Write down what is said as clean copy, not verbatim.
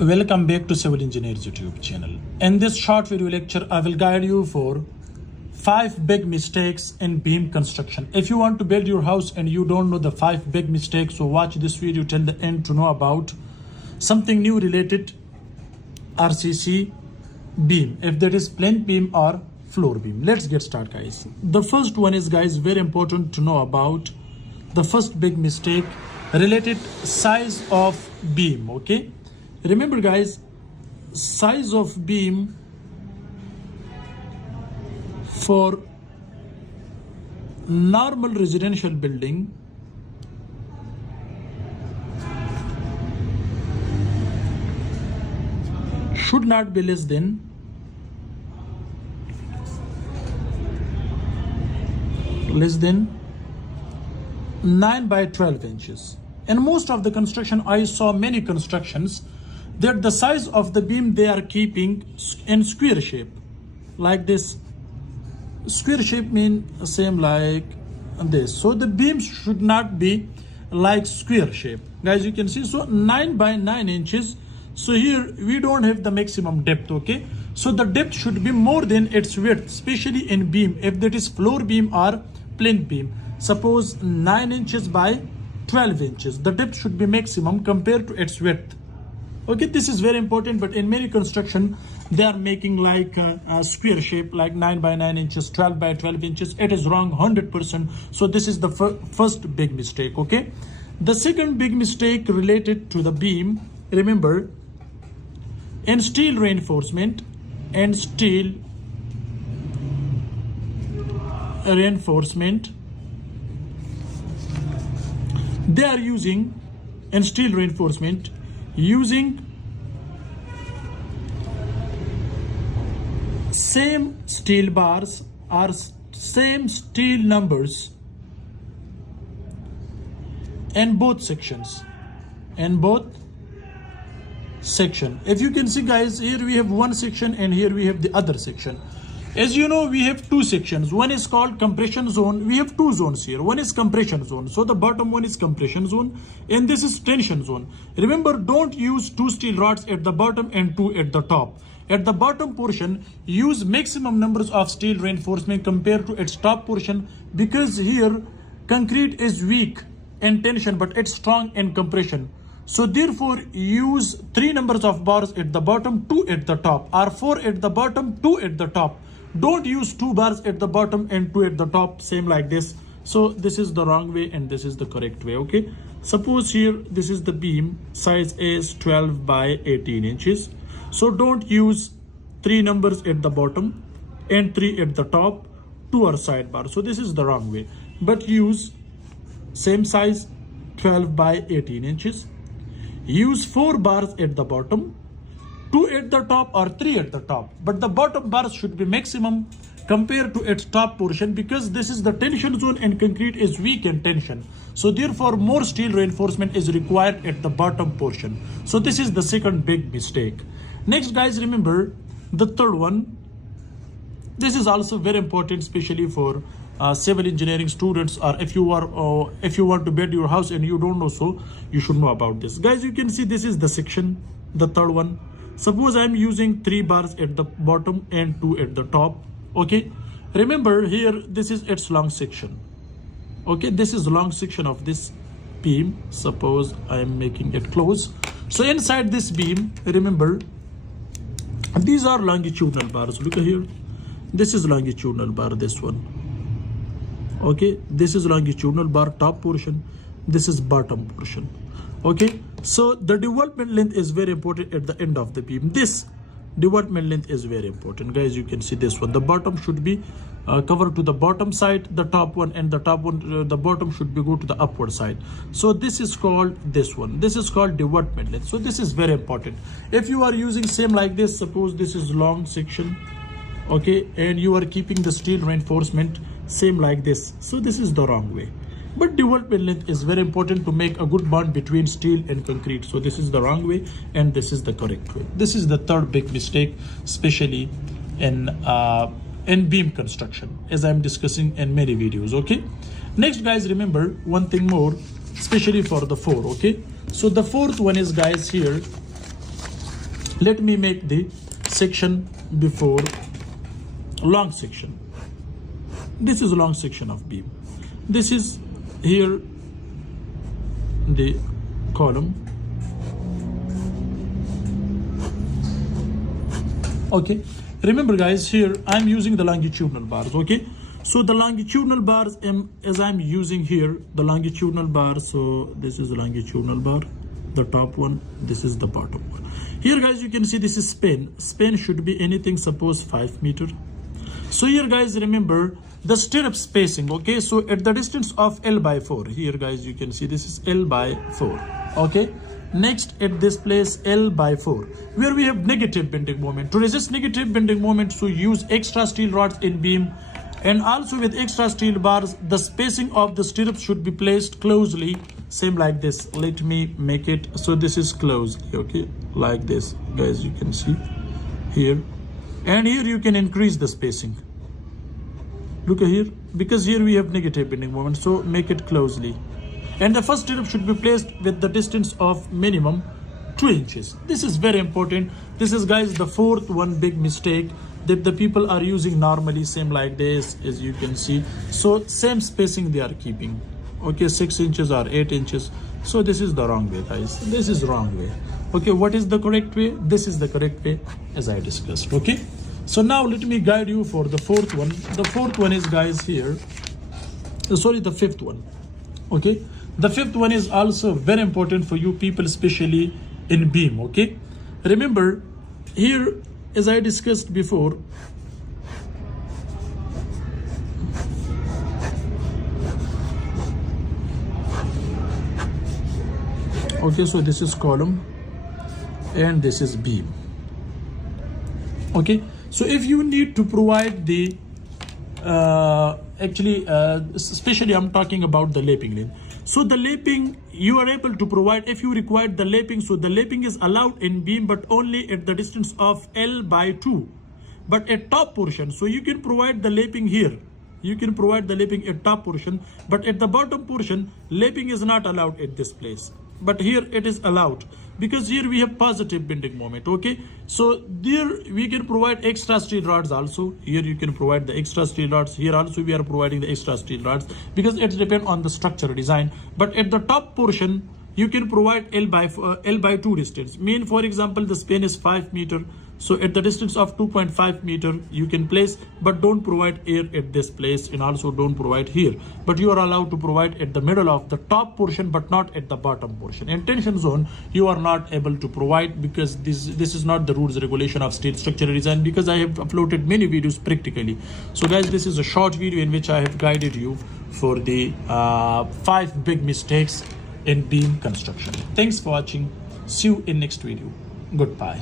Welcome back to Civil Engineers YouTube channel. In this short video lecture, I will guide you for 5 big mistakes in beam construction. If you want to build your house and you don't know the 5 big mistakes, so watch this video till the end to know about something new related RCC beam, if that is plain beam or floor beam. Let's get started, guys. The first one is, guys, very important to know about the first big mistake related size of beam. Okay, remember, guys, size of beam for normal residential building should not be less than 9 by 12 inches. In most of the construction, I saw many constructions that the size of the beam they are keeping in square shape, like this. Square shape mean same like this. So the beams should not be like square shape, guys. You can see, so 9 by 9 inches. So here we don't have the maximum depth. Okay, so the depth should be more than its width, especially in beam, if that is floor beam or plain beam. Suppose 9 inches by 12 inches, the depth should be maximum compared to its width. Okay, this is very important, but in many construction they are making like a square shape, like 9 by 9 inches, 12 by 12 inches. It is wrong 100%. So this is the first big mistake. Okay, the second big mistake related to the beam, remember, in steel reinforcement and steel reinforcement, they are using, in steel reinforcement, using same steel bars or same steel numbers in both sections. If you can see, guys, here we have one section and here we have the other section. As you know, we have two sections. One is called compression zone. We have two zones here. One is compression zone. So the bottom one is compression zone and this is tension zone. Remember, don't use 2 steel rods at the bottom and 2 at the top. At the bottom portion, use maximum numbers of steel reinforcement compared to its top portion, because here concrete is weak in tension but it's strong in compression. So therefore, use 3 numbers of bars at the bottom, 2 at the top, or 4 at the bottom, 2 at the top. Don't use 2 bars at the bottom and 2 at the top, same like this. So this is the wrong way and this is the correct way. Okay, suppose here this is the beam, size is 12 by 18 inches. So don't use 3 numbers at the bottom and 3 at the top, 2 are sidebar. So this is the wrong way, but use same size, 12 by 18 inches. Use 4 bars at the bottom, 2 at the top or 3 at the top, but the bottom bars should be maximum compared to its top portion, because this is the tension zone and concrete is weak in tension. So therefore, more steel reinforcement is required at the bottom portion. So this is the second big mistake. Next, guys, remember the third one. This is also very important, especially for civil engineering students, or if you want to build your house and you don't know, so you should know about this. Guys, you can see this is the section, the third one. Suppose I am using 3 bars at the bottom and 2 at the top. Okay, remember here this is its long section. Okay, this is long section of this beam. Suppose I am making it close. So inside this beam, remember, these are longitudinal bars. Look at here, this is longitudinal bar, this one. Okay, this is longitudinal bar, top portion, this is bottom portion. Okay, so the development length is very important at the end of the beam. This development length is very important, guys. You can see this one, the bottom should be covered to the bottom side, the top one, and the top one, the bottom should be go to the upward side. So this is called, this one, this is called development length. So this is very important. If you are using same like this, suppose this is long section, okay, and you are keeping the steel reinforcement same like this, so this is the wrong way. But development length is very important to make a good bond between steel and concrete. So this is the wrong way and this is the correct way. This is the third big mistake, especially in beam construction, as I'm discussing in many videos. Okay, next, guys, remember one thing more, especially for the 4. Okay, so the fourth one is, guys, here Let me make the section before long section. This is a long section of beam. This is here the column. Okay, remember guys, here I'm using the longitudinal bars. Okay, so the longitudinal bars as I'm using here the longitudinal bar. So this is the longitudinal bar, the top one, this is the bottom one. Here guys, you can see this is span should be anything, suppose 5 meter. So here guys, remember the stirrup spacing. Okay, so at the distance of L by 4, here guys you can see this is L by 4. Okay, next at this place L by 4, where we have negative bending moment. To resist negative bending moment, so use extra steel rods in beam, and also with extra steel bars the spacing of the stirrups should be placed closely, same like this. Let me make it so this is closely. Okay, like this guys, you can see here, and here you can increase the spacing. Look here, because here we have negative bending moment, so make it closely. And the first stirrup should be placed with the distance of minimum 2 inches. This is very important. This is guys the fourth one big mistake that the people are using normally, same like this, as you can see. So same spacing they are keeping. Okay, 6 inches or 8 inches. So this is the wrong way guys, this is wrong way. Okay, what is the correct way? This is the correct way as I discussed. Okay, so now let me guide you for the fourth one. The fourth one is guys here, sorry, the fifth one. Okay, the fifth one is also very important for you people, especially in beam. Okay, remember here as I discussed before, okay, so this is column and this is beam. Okay, so if you need to provide the especially I'm talking about the lapping lane. So the lapping you are able to provide if you require the lapping. So the lapping is allowed in beam, but only at the distance of L by 2. But at top portion, so you can provide the lapping here. You can provide the lapping at top portion, but at the bottom portion, lapping is not allowed at this place. But here it is allowed, because here we have positive bending moment. Okay, so there we can provide extra steel rods also. Here you can provide the extra steel rods. Here also we are providing the extra steel rods, because it depends on the structure design. But at the top portion, you can provide L by 2 distance. Mean, for example, the span is 5 meter. So at the distance of 2.5 meter, you can place, but don't provide air at this place, and also don't provide here. But you are allowed to provide at the middle of the top portion, but not at the bottom portion. In tension zone, you are not able to provide, because this is not the rules regulation of steel structural design, because I have uploaded many videos practically. So guys, this is a short video in which I have guided you for the 5 big mistakes in beam construction. Thanks for watching. See you in next video. Goodbye.